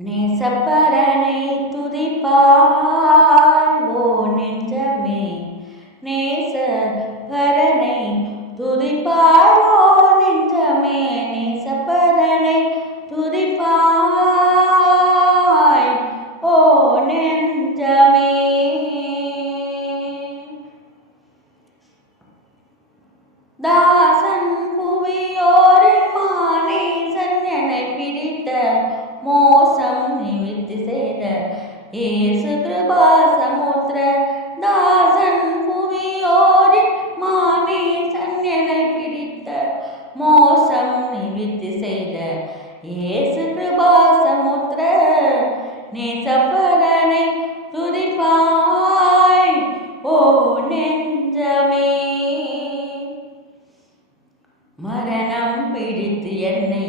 நேசப்பரனை துதிப்பா இயேசு கிருபா சமுத்திர தாசன் புவியோரின் மானேசன் என்னை பிடித்த மோசம் நிவித்து செய்த. இயேசு கிருபா சமுத்திர நேசப்பரனை துதிப்பாய் ஓ நெஞ்சமே. மரணம் பிடித்து என்னை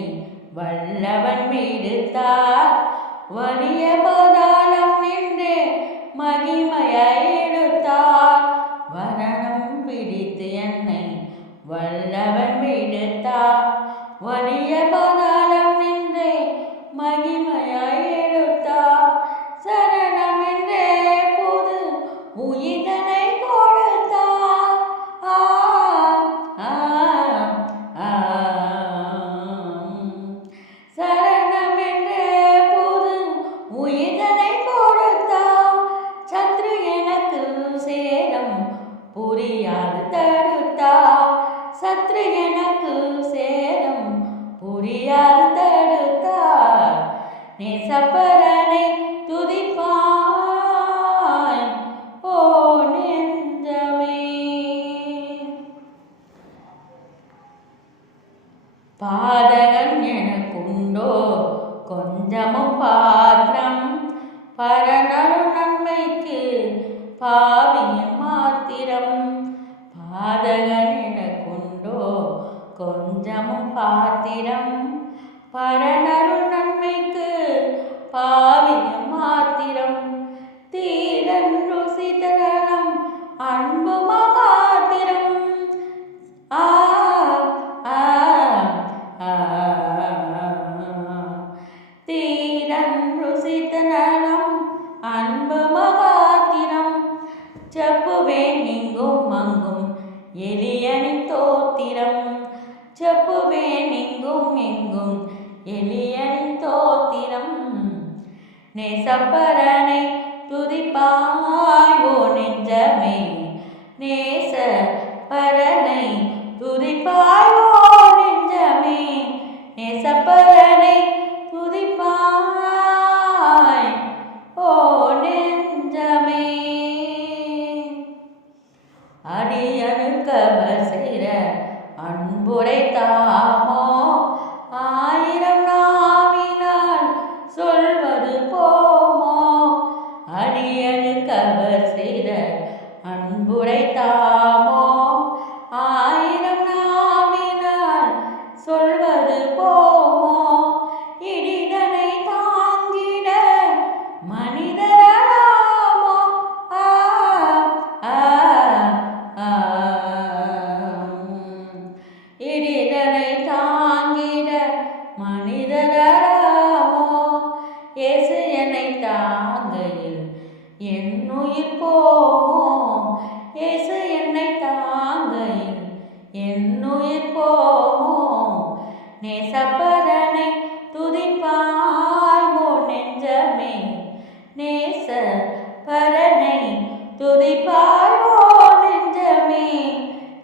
வல்லவன் விடுத்தார் வலிய பாதாளம் நின்று மகிமையாய் எடுத்தார் மரணம் பிடித்து என்னை வல்லவன் விடுத்தார். வலிய சத்ரு எனக்கு சேரும் புரியார் தடுத்தார். நேசப்பரனை துதிப்பான் ஓ நெஞ்சமே. பாதகம் எனக்குண்டோ? கொஞ்சமும் பாத்திரம். பரநரு நன்மைக்கு பாவியம் மாத்திரம். பாதகன் கொஞ்சமும் பாத்திரம். பரநரு நன்மைக்கு பாவியம் மாத்திரம். தீரன் ருசிதரணம் அன்பு மகாத்திரம். ஆ ஆ ஆ. தீரன் ருசிதனம் அன்பு மகாத்திரம். செப்புவேன் இங்கும் அங்கும் எலி நேசப்பரனை துதிப்பாய் ஓ நெஞ்சமே. நேச பரனை துதிப்பாய் ஓ நெஞ்சமே. நேசப்பரனை துதிப்பாய் ஓ நெஞ்சமே. அடியனுக்கவர் செய்கிற அன்புரை தாமோ அன்புரைத்தாமோ ஆயிரம் நாவினால் சொல்வது போமோ? இடிதனை தாங்கிட மனிதராமோ இடிதனை தாங்கிட மனிதராமோ இயேசு என்னை தாங்கையில் என் உயிர் போமோ? இயேசு என்னை தாங்க என்னுயிர் போமோ? நேசப்பரனை துதிப்பாய் ஓ நெஞ்சமே. நேச பரனை துதிப்பாய் ஓ நெஞ்சமே.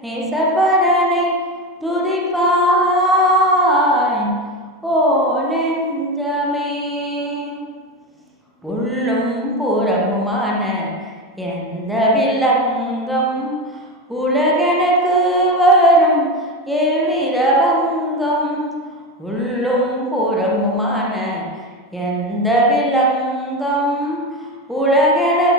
நேசப்பரனை துதிப்பாய் ஓ நெஞ்சமே. உள்ளும் புறமுமான எந்த வில்லங்கம் உலகெனக்கு வரும்? எவ்வித பங்கம் உள்ளும் புறமுமான எந்த வில்லங்கம் உலகெனக்கு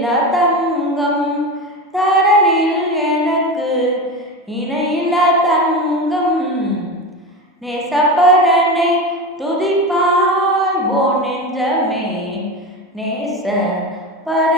இல்லா தங்கம் தரனில் எனக்கு இணையில்லா தங்கம். நேசப்பரனை துதிப்பாய் ஓ நெஞ்சமே நேச பர